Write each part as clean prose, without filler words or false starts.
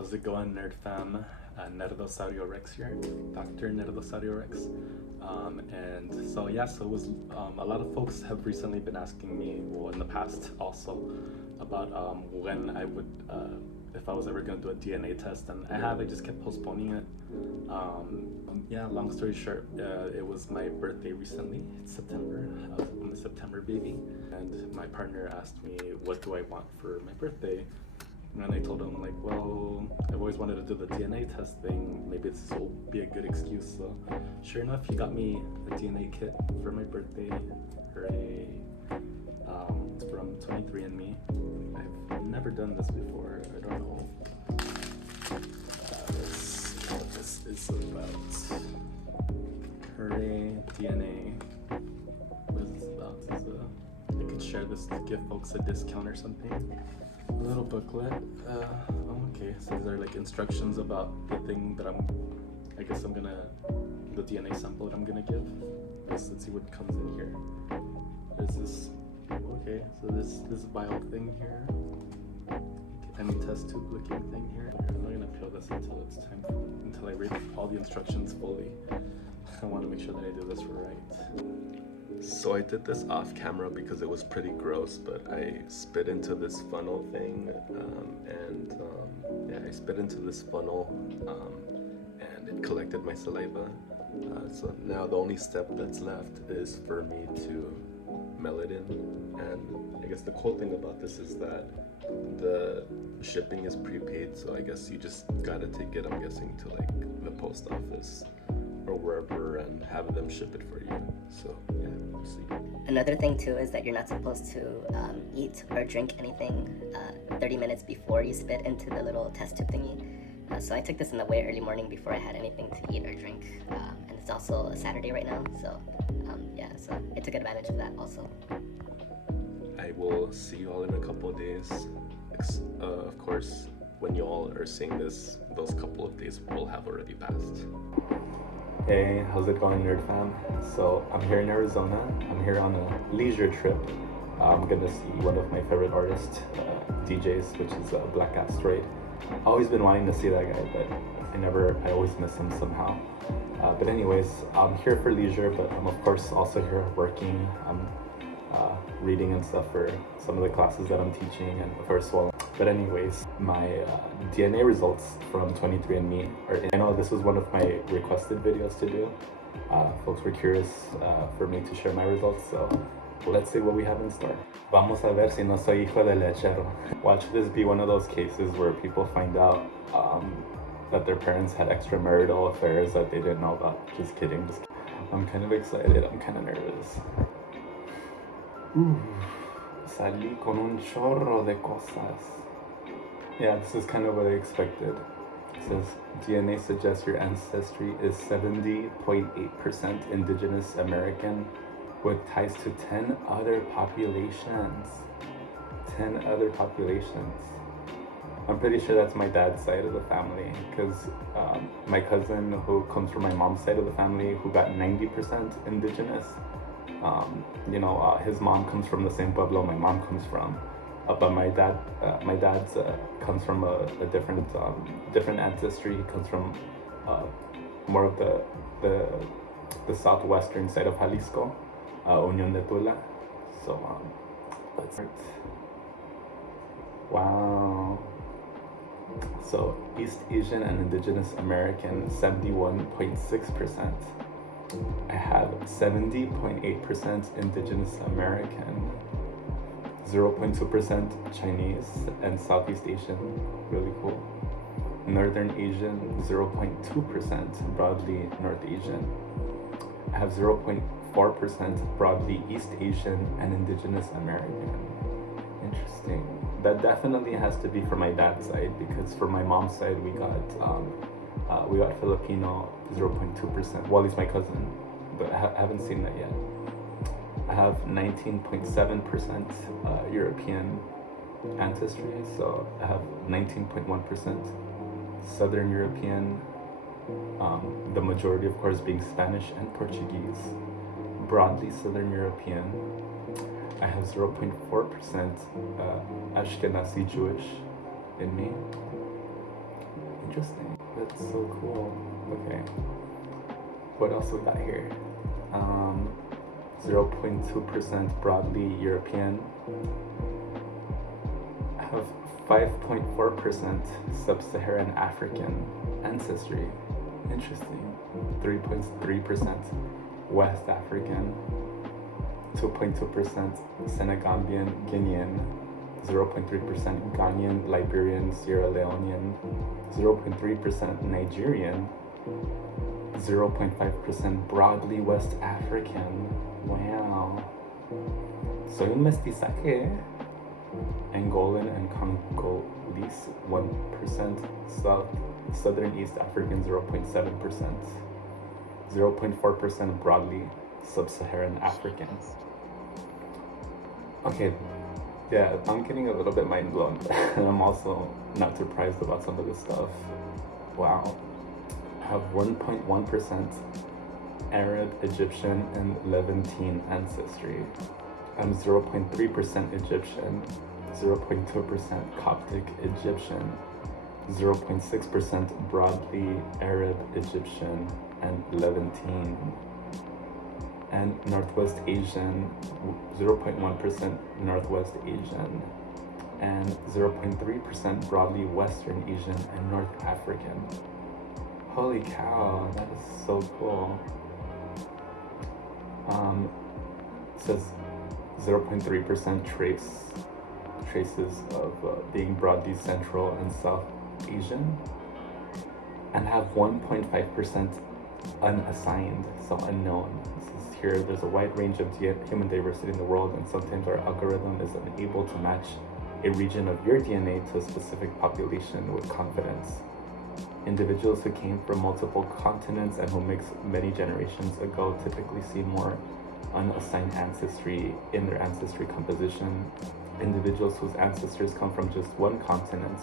How's it going, Nerd Fam? Nerdosaurio Rex here, Dr. Nerdosaurio Rex. So it was a lot of folks have recently been asking me, well, in the past also, about when I would, if I was ever going to do a DNA test, and I just kept postponing it. Long story short, it was my birthday recently. It's September. I'm a September baby, and my partner asked me, what do I want for my birthday? And I told him, like, well, I've always wanted to do the DNA test thing. Maybe this will be a good excuse. So, sure enough, he got me a DNA kit for my birthday. It's from 23andMe. I've never done this before. I don't know. Let's see what this is about. Hooray, DNA. What is this about? I could share this to give folks a discount or something. A little booklet. Okay, so these are like instructions about the thing that the DNA sample that I'm gonna give. Let's see what comes in here. There's this, okay, so this vial thing here. Any test tube looking thing here. I'm not gonna peel this until I read all the instructions fully. I want to make sure that I do this right. So I did this off camera because it was pretty gross, but I spit into this funnel thing, I spit into this funnel, and it collected my saliva. So now the only step that's left is for me to mail it in. And I guess the cool thing about this is that the shipping is prepaid, so I guess you just gotta take it, I'm guessing, to like the post office or wherever and have them ship it for you. So yeah, we'll see. Another thing too is that you're not supposed to eat or drink anything 30 minutes before you spit into the little test tube thingy. So I took this in the way early morning before I had anything to eat or drink. And it's also a Saturday right now, so so I took advantage of that also. I will see you all in a couple of days. Of course, when you all are seeing this, those couple of days will have already passed. Hey, how's it going, Nerd Fam? So I'm here in Arizona. I'm here on a leisure trip. I'm gonna see one of my favorite artists, DJs, which is Black Asteroid. I've always been wanting to see that guy, but I always miss him somehow. But anyways, I'm here for leisure, but I'm of course also here working. I'm reading and stuff for some of the classes that I'm teaching, and of course, but anyways, my DNA results from 23andMe I know this was one of my requested videos to do. Folks were curious for me to share my results, so let's see what we have in store. Vamos a ver si no soy hijo de lechero. Watch this be one of those cases where people find out that their parents had extramarital affairs that they didn't know about. Just kidding. I'm kind of excited. I'm kind of nervous. Salí con un chorro de cosas. Yeah, this is kind of what I expected. It says DNA suggests your ancestry is 70.8% indigenous American with ties to 10 other populations. 10 other populations. I'm pretty sure that's my dad's side of the family, because my cousin who comes from my mom's side of the family, who got 90% indigenous, his mom comes from the same pueblo my mom comes from, but my dad's comes from a different ancestry. He comes from more of the southwestern side of Jalisco, Unión de Tula. So let's start. Wow. So East Asian and Indigenous American, 71.6%. I have 70.8% Indigenous American, 0.2% Chinese and Southeast Asian, really cool. Northern Asian, 0.2% broadly North Asian. I have 0.4% broadly East Asian and Indigenous American. Interesting. That definitely has to be for my dad's side, because for my mom's side we got Filipino, 0.2%. Well, he's my cousin, but I haven't seen that yet. I have 19.7% European ancestry, so I have 19.1% Southern European, the majority of course being Spanish and Portuguese, broadly Southern European. I have 0.4% Ashkenazi Jewish in me, Interesting. That's so cool. Okay. What else we got here? 0.2% broadly European. Have 5.4% sub-Saharan African ancestry. Interesting. 3.3% West African. 2.2% Senegambian, Guinean. 0.3% Ghanaian, Liberian, Sierra Leonean. 0.3% Nigerian. 0.5% broadly West African. Wow. Soy un mestizaje. Angolan and Congolese 1%, Southern East African 0.7%, 0.4% broadly Sub-Saharan Africans. Okay, yeah, I'm getting a little bit mind blown, and I'm also not surprised about some of this stuff. Wow, I have 1.1% Arab, Egyptian, and Levantine ancestry. I'm 0.3% Egyptian, 0.2% Coptic Egyptian, 0.6% broadly Arab, Egyptian, and Levantine. And Northwest Asian, 0.1% Northwest Asian, and 0.3% broadly Western Asian and North African. Holy cow, that is so cool. It says 0.3% traces of being broadly Central and South Asian, and have 1.5% unassigned, so unknown. This is here, there's a wide range of human diversity in the world, and sometimes our algorithm is unable to match a region of your DNA to a specific population with confidence. Individuals who came from multiple continents and who mixed many generations ago typically see more unassigned ancestry in their ancestry composition. Individuals whose ancestors come from just one continent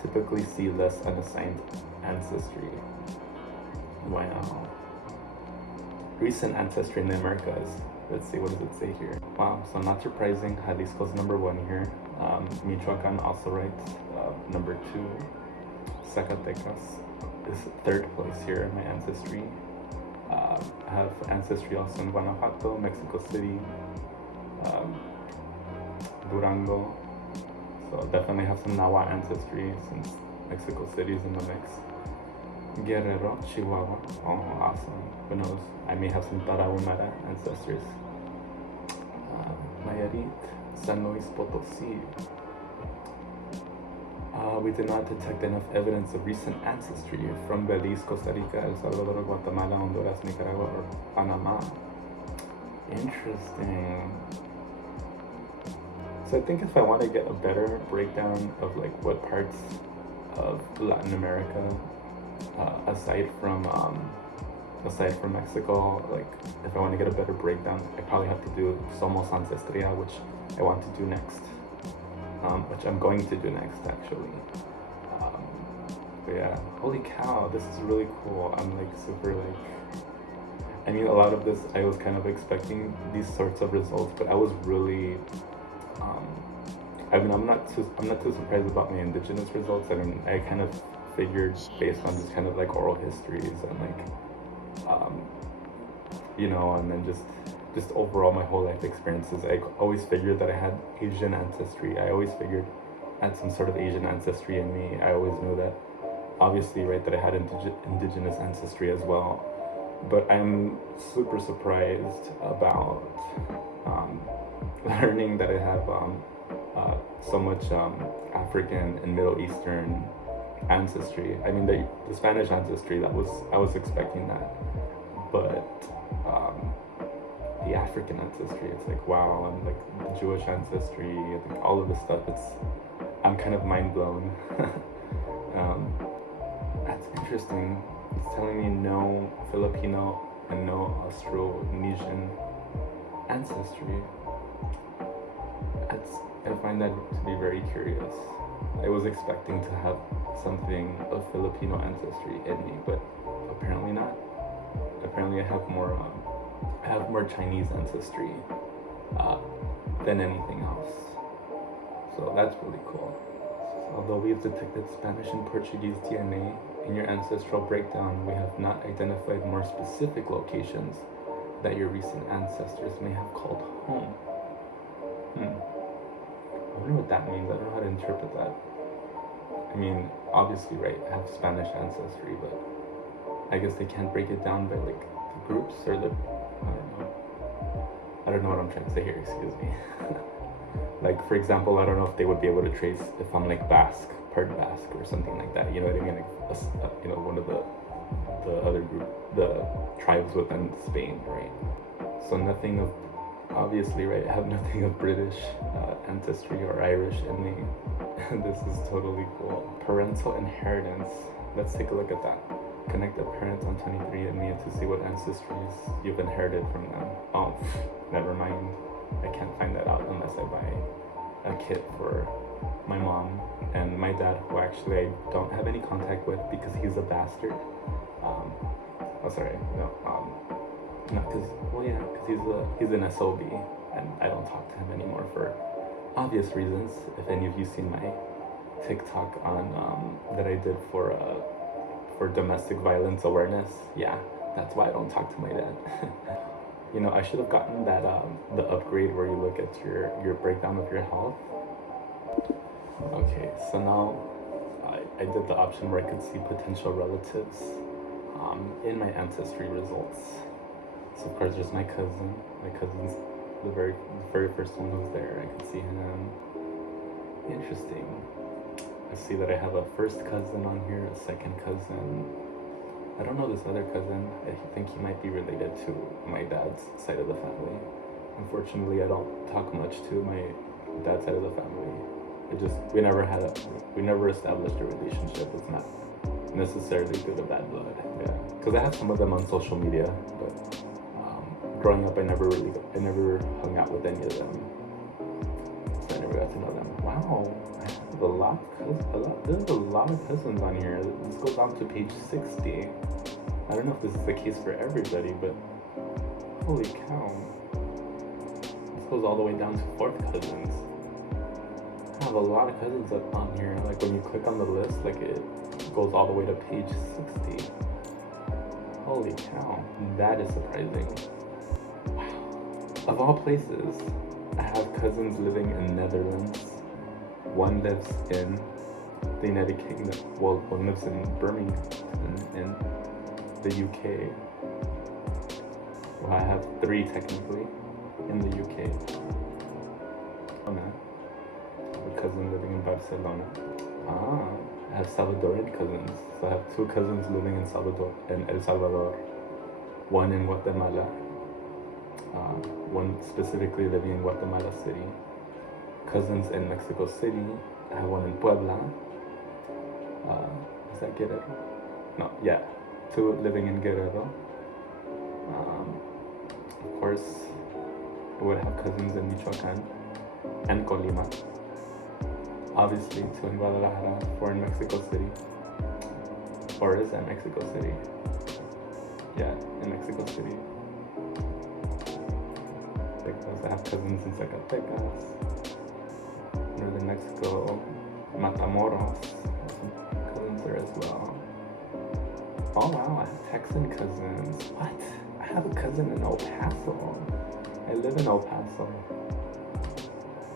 typically see less unassigned ancestry. Wow. Recent ancestry in the Americas. Let's see, what does it say here? Wow, so not surprising, Jalisco's #1 here. Michoacan also right, number 2. Zacatecas is 3rd place here in my ancestry. I have ancestry also in Guanajuato, Mexico City, Durango. So definitely have some Nahua ancestry since Mexico City is in the mix. Guerrero, Chihuahua. Oh, awesome. Who knows? I may have some Tarahumara ancestors. Nayarit, San Luis Potosí. We did not detect enough evidence of recent ancestry from Belize, Costa Rica, El Salvador, Guatemala, Honduras, Nicaragua, or Panama. Interesting. So I think if I want to get a better breakdown of like what parts of Latin America, aside from Mexico, like if I want to get a better breakdown, I probably have to do Somos Ancestria, which I want to do next. Which I'm going to do next actually. But yeah, holy cow, this is really cool. I'm like super like, I mean, a lot of this I was kind of expecting these sorts of results, but I was really, I mean, I'm not too surprised about my indigenous results. I mean, I kind of figured based on just kind of like oral histories and like, you know, and then just overall my whole life experiences. I always figured that I had Asian ancestry. I always figured I had some sort of Asian ancestry in me. I always knew that, obviously, right, that I had indigenous ancestry as well. But I'm super surprised about learning that I have so much African and Middle Eastern ancestry. I mean, the Spanish ancestry, I was expecting that, but the African ancestry, it's like, wow, and like the Jewish ancestry, like all of this stuff, I'm kind of mind blown. That's interesting. It's telling me no Filipino and no Austronesian ancestry. I find that to be very curious. I was expecting to have something of Filipino ancestry in me, but apparently not. Apparently I have more Chinese ancestry than anything else. So that's really cool. Although we've detected Spanish and Portuguese DNA, In your ancestral breakdown, we have not identified more specific locations that your recent ancestors may have called home. I wonder what that means. I don't know how to interpret that. I mean, obviously, right, I have Spanish ancestry, but I guess they can't break it down by like the groups or the, I don't know what I'm trying to say here, excuse me. Like, for example, I don't know if they would be able to trace if I'm like Basque, part Basque or something like that, you know what I mean? Like, one of the other group, the tribes within Spain, right? So nothing of, obviously, right, I have nothing of British ancestry or Irish in me. This is totally cool. Parental inheritance. Let's take a look at that. Connect a parent on 23andMe to see what ancestries you've inherited from them. Oh, never mind. I can't find that out unless I buy a kit for my mom and my dad, who actually I don't have any contact with because he's a bastard. He's an SOB, and I don't talk to him anymore for obvious reasons. If any of you seen my TikTok on that I did for domestic violence awareness, yeah, that's why I don't talk to my dad. I should have gotten that the upgrade where you look at your breakdown of your health. Okay, so now I did the option where I could see potential relatives in my ancestry results. So of course there's my cousin. My cousin's the very first one who's there. I can see him. Interesting. I see that I have a first cousin on here, a second cousin. I don't know this other cousin. I think he might be related to my dad's side of the family. Unfortunately, I don't talk much to my dad's side of the family. We never established a relationship. It's not necessarily good or bad blood. Yeah, because I have some of them on social media, but growing up, I never hung out with any of them, so I never got to know them. Wow, I have there's a lot of cousins on here. This goes on to page 60. I don't know if this is the case for everybody, but holy cow. This goes all the way down to 4th cousins. I have a lot of cousins up on here. Like when you click on the list, like it goes all the way to page 60. Holy cow, that is surprising. Wow. Of all places, I have cousins living in Netherlands. One lives in the United Kingdom. Well, one lives in Birmingham in the UK. Well, I have 3 technically in the UK. A cousin living in Barcelona. I have Salvadorian cousins. So I have 2 cousins living in El Salvador. One in Guatemala. One specifically living in Guatemala City. Cousins in Mexico City. I have one in Puebla. Is that Guerrero? No, yeah. 2 living in Guerrero. Of course, I would have cousins in Michoacan and Colima. Obviously, 2 in Guadalajara, 4 in Mexico City. Or is that Mexico City? Yeah, in Mexico City. I have cousins in Zacatecas, Northern Mexico, Matamoros. I have some cousins there as well. Oh wow, I have Texan cousins. What? I have a cousin in El Paso. I live in El Paso.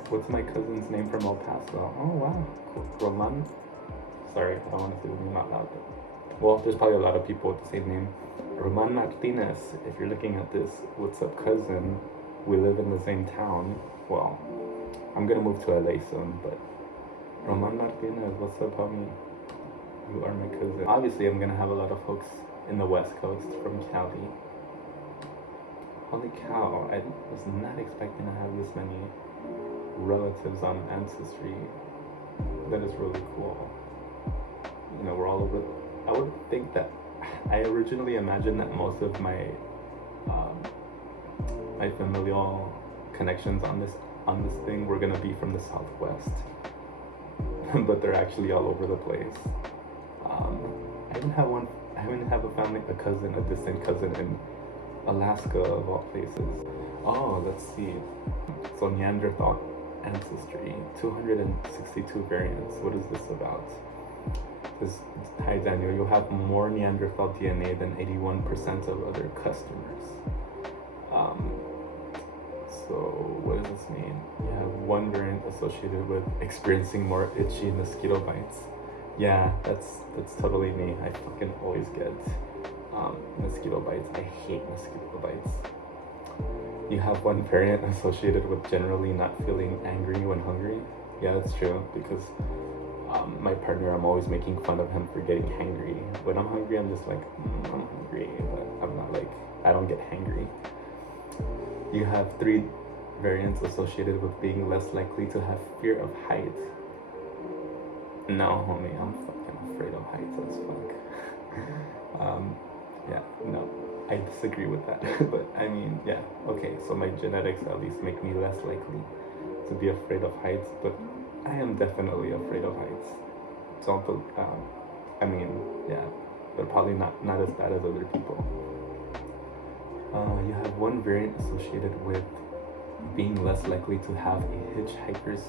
What's my cousin's name from El Paso? Oh wow, cool. Roman. Sorry, I don't want to say the name out loud. Well, there's probably a lot of people with the same name. Roman Martinez. If you're looking at this, what's up, cousin? We live in the same town. Well, I'm gonna move to LA soon, but Roman Martinez, what's up, homie? You are my cousin. Obviously, I'm gonna have a lot of folks in the West Coast from Cali. Holy cow, I was not expecting to have this many relatives on Ancestry. That is really cool. We're all over. I would think that I originally imagined that most of my my familial connections on this thing were gonna be from the Southwest, but they're actually all over the place. I even have a cousin, a distant cousin in Alaska of all places. Oh, let's see. So Neanderthal ancestry, 262 variants. What is this about? This, hi Daniel, you have more Neanderthal DNA than 81% of other customers. So what does this mean? You have one variant associated with experiencing more itchy mosquito bites. Yeah, that's totally me. I fucking always get mosquito bites. I hate mosquito bites. You have one variant associated with generally not feeling angry when hungry. Yeah, that's true, because my partner, I'm always making fun of him for getting hangry. When I'm hungry, I'm just like, I'm hungry, but I'm not like, I don't get hangry. You have 3 variants associated with being less likely to have fear of heights. No, homie, I'm fucking afraid of heights as fuck. Yeah, no, I disagree with that. But I mean, yeah, okay, so my genetics at least make me less likely to be afraid of heights, but I am definitely afraid of heights. Don't, I mean, yeah, but probably not as bad as other people. You have one variant associated with being less likely to have a hitchhiker's,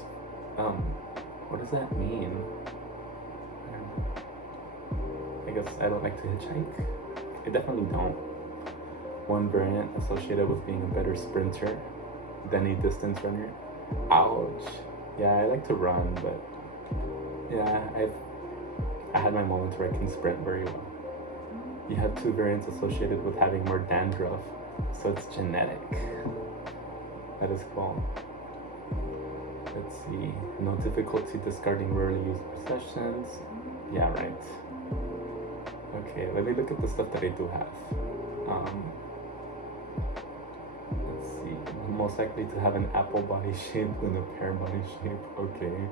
what does that mean? I don't know. I guess I don't like to hitchhike. I definitely don't. One variant associated with being a better sprinter than a distance runner. Ouch. Yeah, I like to run, but yeah, I had my moments where I can sprint very well. You have 2 variants associated with having more dandruff, so it's genetic. That is cool. Let's see. No difficulty discarding rarely used possessions. Yeah, right. Okay, let me look at the stuff that I do have. Let's see. Most likely to have an apple body shape than a pear body shape. Okay.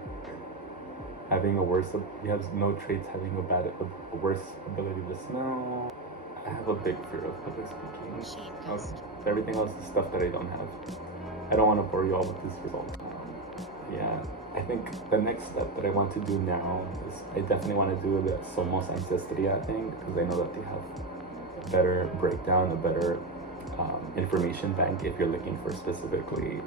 Having a worse, you have no traits having a worse ability to smell. I have a big fear of public speaking. Okay. Everything else is stuff that I don't have. I don't want to bore you all with this result. Yeah, I think the next step that I want to do now is I definitely want to do the Somos Ancestry thing, because I know that they have a better breakdown, a better information bank if you're looking for specifically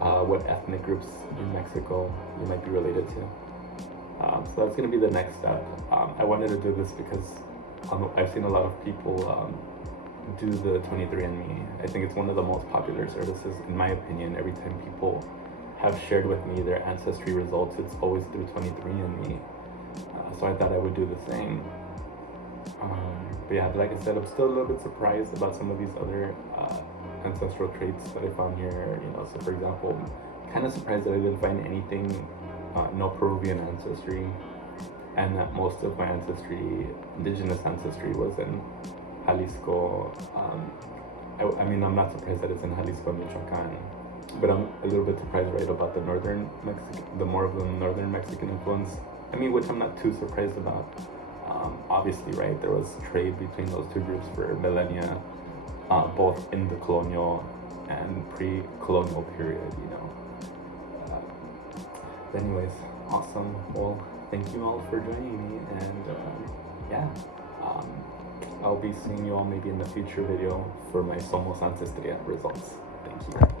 what ethnic groups in Mexico you might be related to. So that's going to be the next step. I wanted to do this because I've seen a lot of people do the 23andMe. I think it's one of the most popular services, in my opinion. Every time people have shared with me their ancestry results, it's always through 23andMe. So I thought I would do the same. But yeah, like I said, I'm still a little bit surprised about some of these other ancestral traits that I found here. You know, so for example, kind of surprised that I didn't find anything, no Peruvian ancestry, and that most of my ancestry, indigenous ancestry, was in Jalisco. I mean, I'm not surprised that it's in Jalisco, Michoacan, but I'm a little bit surprised, right, about the northern Mexican, the more of the northern Mexican influence. I mean, which I'm not too surprised about. Obviously, right, there was trade between those 2 groups for millennia, both in the colonial and pre-colonial period, you know. But anyways, awesome. Well, thank you all for joining me, and yeah, I'll be seeing you all maybe in the future video for my Somos Ancestry results. Thank you.